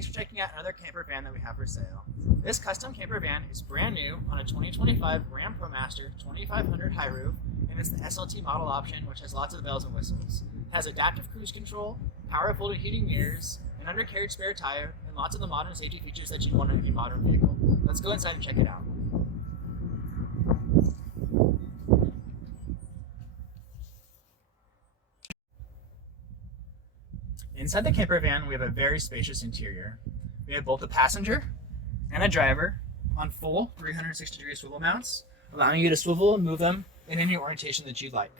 thanks for checking out another camper van that we have for sale. This custom camper van is brand new on a 2025 RAM ProMaster 2500 high roof, and it's the SLT model option, which has lots of bells and whistles. It has adaptive cruise control, power folded heating mirrors, an undercarriage spare tire, and lots of the modern safety features that you'd want in a modern vehicle. Let's go inside and check it out. Inside the camper van, we have a very spacious interior. We have both a passenger and a driver on full 360-degree swivel mounts, allowing you to swivel and move them in any orientation that you'd like.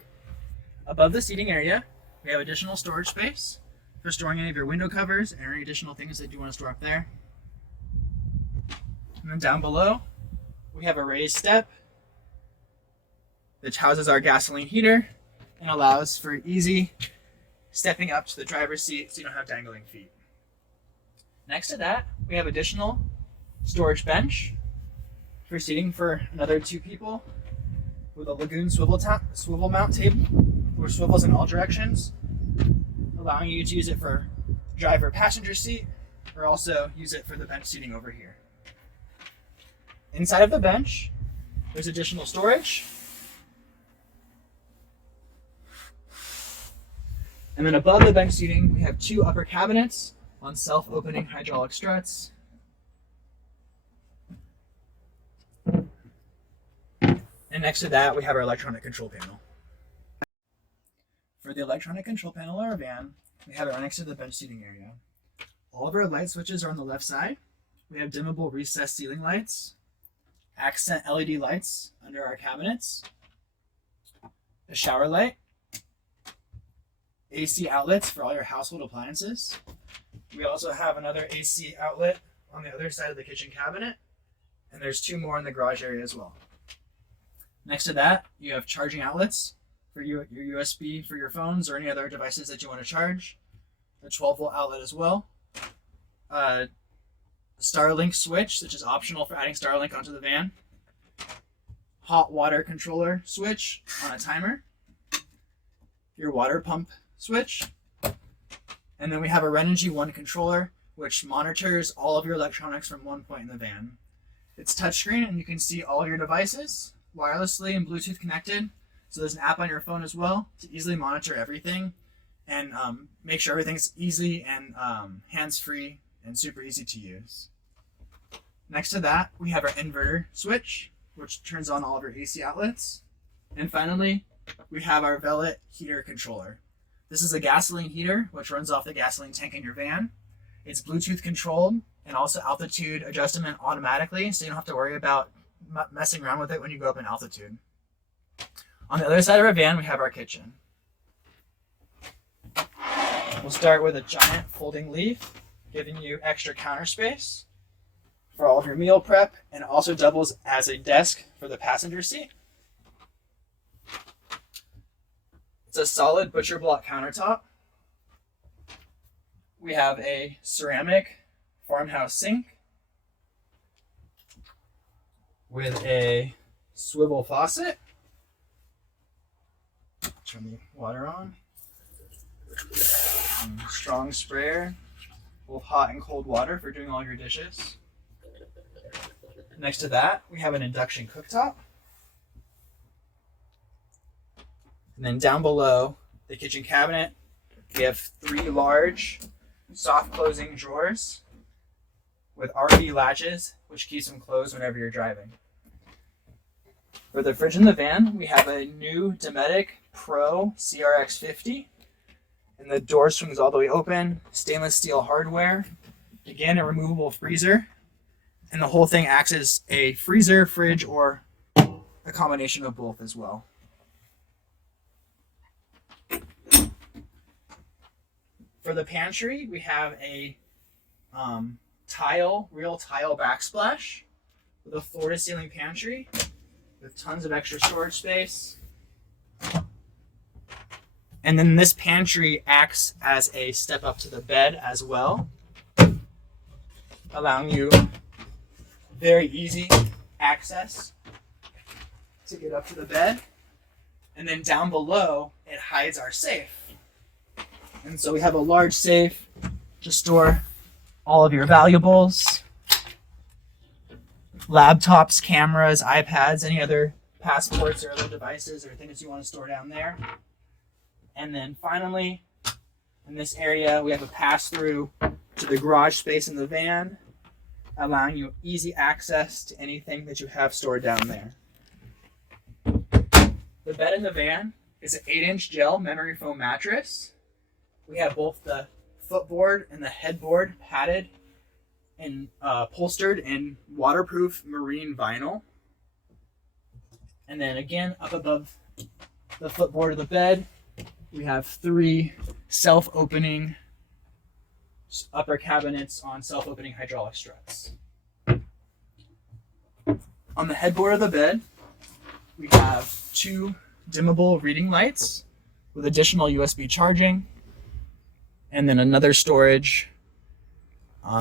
Above the seating area, we have additional storage space for storing any of your window covers and any additional things that you want to store up there. And then down below, we have a raised step that houses our gasoline heater and allows for easy stepping up to the driver's seat so you don't have dangling feet. Next to that, we have additional storage bench for seating for another 2 people with a lagoon swivel mount table, which swivels in all directions, allowing you to use it for driver passenger seat or also use it for the bench seating over here. Inside of the bench, there's additional storage. And then above the bench seating, we have 2 upper cabinets on self-opening hydraulic struts. And next to that, we have our electronic control panel. For the electronic control panel of our van, we have it right next to the bench seating area. All of our light switches are on the left side. We have dimmable recessed ceiling lights, accent LED lights under our cabinets, a shower light, AC outlets for all your household appliances. We also have another AC outlet on the other side of the kitchen cabinet, and there's 2 more in the garage area as well. Next to that, you have charging outlets for your USB for your phones or any other devices that you want to charge, a 12-volt outlet as well, a Starlink switch, which is optional for adding Starlink onto the van, hot water controller switch on a timer, your water pump switch, and then we have a Renogy One controller, which monitors all of your electronics from one point in the van. It's touchscreen, and you can see all your devices wirelessly and Bluetooth connected. So there's an app on your phone as well to easily monitor everything and make sure everything's easy and hands-free and super easy to use. Next to that, we have our inverter switch, which turns on all of your AC outlets. And finally, we have our Velvet heater controller. This is a gasoline heater, which runs off the gasoline tank in your van. It's Bluetooth controlled and also altitude adjustment automatically, so you don't have to worry about messing around with it when you go up in altitude. On the other side of our van, we have our kitchen. We'll start with a giant folding leaf, giving you extra counter space for all of your meal prep, and also doubles as a desk for the passenger seat. It's a solid butcher block countertop. We have a ceramic farmhouse sink with a swivel faucet. Turn the water on. And strong sprayer, both hot and cold water for doing all your dishes. Next to that, we have an induction cooktop. And then down below the kitchen cabinet, we have 3 large soft closing drawers with RV latches, which keeps them closed whenever you're driving. For the fridge in the van, we have a new Dometic Pro CRX50, and the door swings all the way open, stainless steel hardware, again a removable freezer, and the whole thing acts as a freezer, fridge, or a combination of both as well. For the pantry, we have a real tile backsplash with a floor-to-ceiling pantry with tons of extra storage space. And then this pantry acts as a step up to the bed as well, allowing you very easy access to get up to the bed. And then down below, it hides our safe. And so we have a large safe to store all of your valuables, laptops, cameras, iPads, any other passports or other devices or things you want to store down there. And then finally, in this area, we have a pass-through to the garage space in the van, allowing you easy access to anything that you have stored down there. The bed in the van is an 8-inch gel memory foam mattress. We have both the footboard and the headboard padded and upholstered in waterproof marine vinyl. And then again, up above the footboard of the bed, we have 3 self-opening upper cabinets on self-opening hydraulic struts. On the headboard of the bed, we have 2 dimmable reading lights with additional USB charging, and then another storage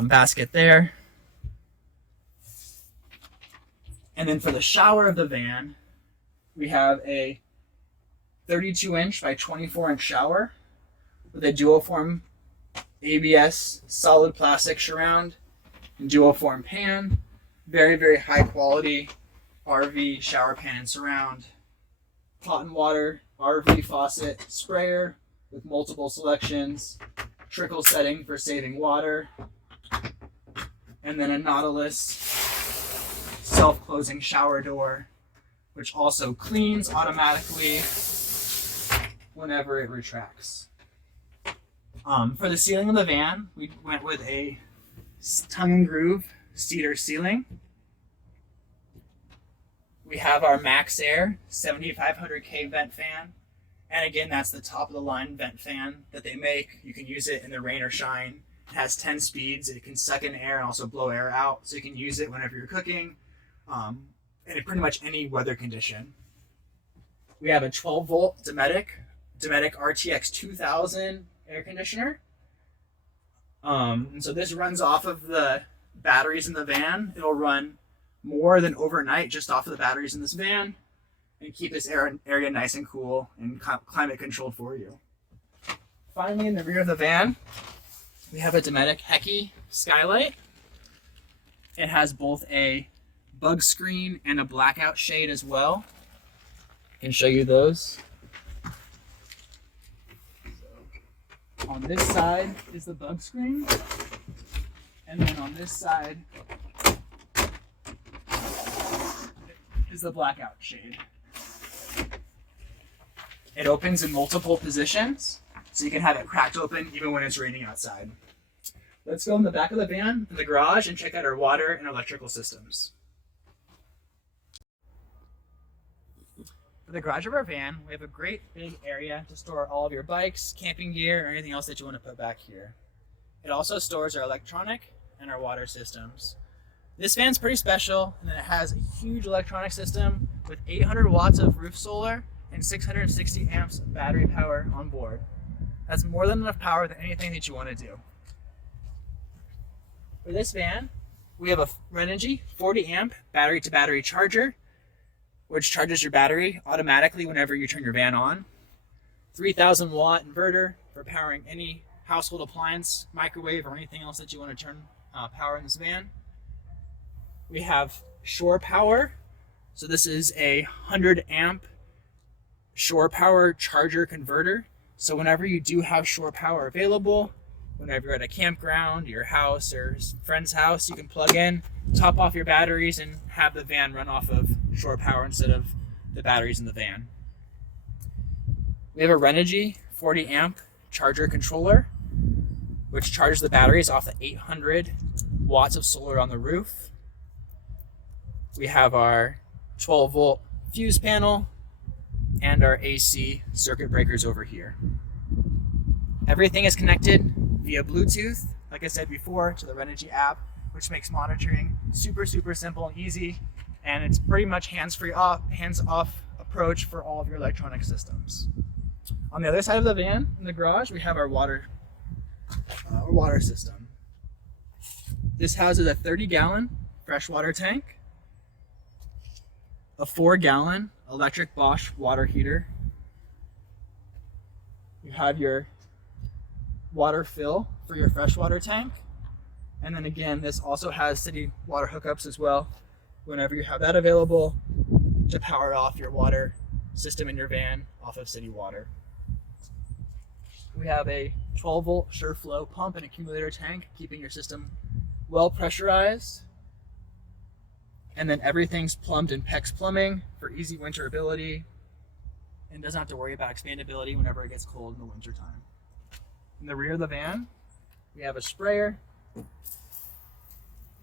basket there. And then for the shower of the van, we have a 32-inch by 24-inch shower with a dual-form ABS solid plastic surround and dual-form pan. Very, very high quality RV shower pan and surround. Hot and water RV faucet sprayer with multiple selections. Trickle setting for saving water. And then a Nautilus self-closing shower door, which also cleans automatically whenever it retracts. For the ceiling of the van, we went with a tongue and groove cedar ceiling. We have our Max Air 7500K vent fan. And again, that's the top of the line vent fan that they make. You can use it in the rain or shine. It has 10 speeds. It can suck in air and also blow air out. So you can use it whenever you're cooking, in pretty much any weather condition. We have a 12-volt Dometic RTX 2000 air conditioner. And so this runs off of the batteries in the van. It'll run more than overnight just off of the batteries in this van and keep this area nice and cool and climate controlled for you. Finally, in the rear of the van, we have a Dometic Heki skylight. It has both a bug screen and a blackout shade as well. I can show you those. So, on this side is the bug screen, and then on this side is the blackout shade. It opens in multiple positions, so you can have it cracked open even when it's raining outside. Let's go in the back of the van, in the garage, and check out our water and electrical systems. For the garage of our van, we have a great big area to store all of your bikes, camping gear, or anything else that you want to put back here. It also stores our electronic and our water systems. This van's pretty special, and it has a huge electronic system with 800 watts of roof solar and 660 amps of battery power on board. That's more than enough power than anything that you want to do. For this van, we have a Renogy 40 amp battery to battery charger, which charges your battery automatically whenever you turn your van on. 3,000 watt inverter for powering any household appliance, microwave, or anything else that you want to turn power in this van. We have shore power. So this is a 100 amp shore power charger converter. So whenever you do have shore power available, whenever you're at a campground, your house, or friend's house, you can plug in, top off your batteries, and have the van run off of shore power instead of the batteries in the van. We have a Renogy 40 amp charger controller, which charges the batteries off the 800 watts of solar on the roof. We have our 12 volt fuse panel and our AC circuit breakers over here. Everything is connected via Bluetooth, like I said before, to the Renogy app, which makes monitoring super, super simple and easy. And it's pretty much hands-off approach for all of your electronic systems. On the other side of the van, in the garage, we have our water system. This houses a 30-gallon freshwater tank, a 4-gallon electric Bosch water heater. You have your water fill for your freshwater tank, And then again, this also has city water hookups as well, whenever you have that available, to power off your water system in your van off of city water. We have a 12-volt SureFlow pump and accumulator tank, keeping your system well pressurized. And then everything's plumbed in PEX plumbing for easy winterability, and doesn't have to worry about expandability whenever it gets cold in the wintertime. In the rear of the van, we have a sprayer,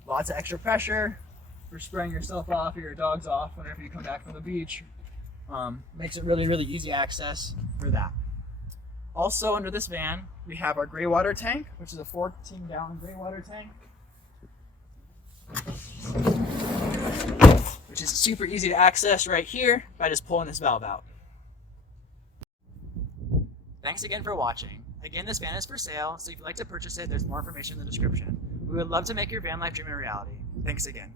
lots of extra pressure for spraying yourself off or your dogs off whenever you come back from the beach. Makes it really, really easy access for that. Also under this van, we have our gray water tank, which is a 14-gallon gray water tank, which is super easy to access right here by just pulling this valve out. Thanks again for watching. Again, this van is for sale, so if you'd like to purchase it, there's more information in the description. We would love to make your van life dream a reality. Thanks again.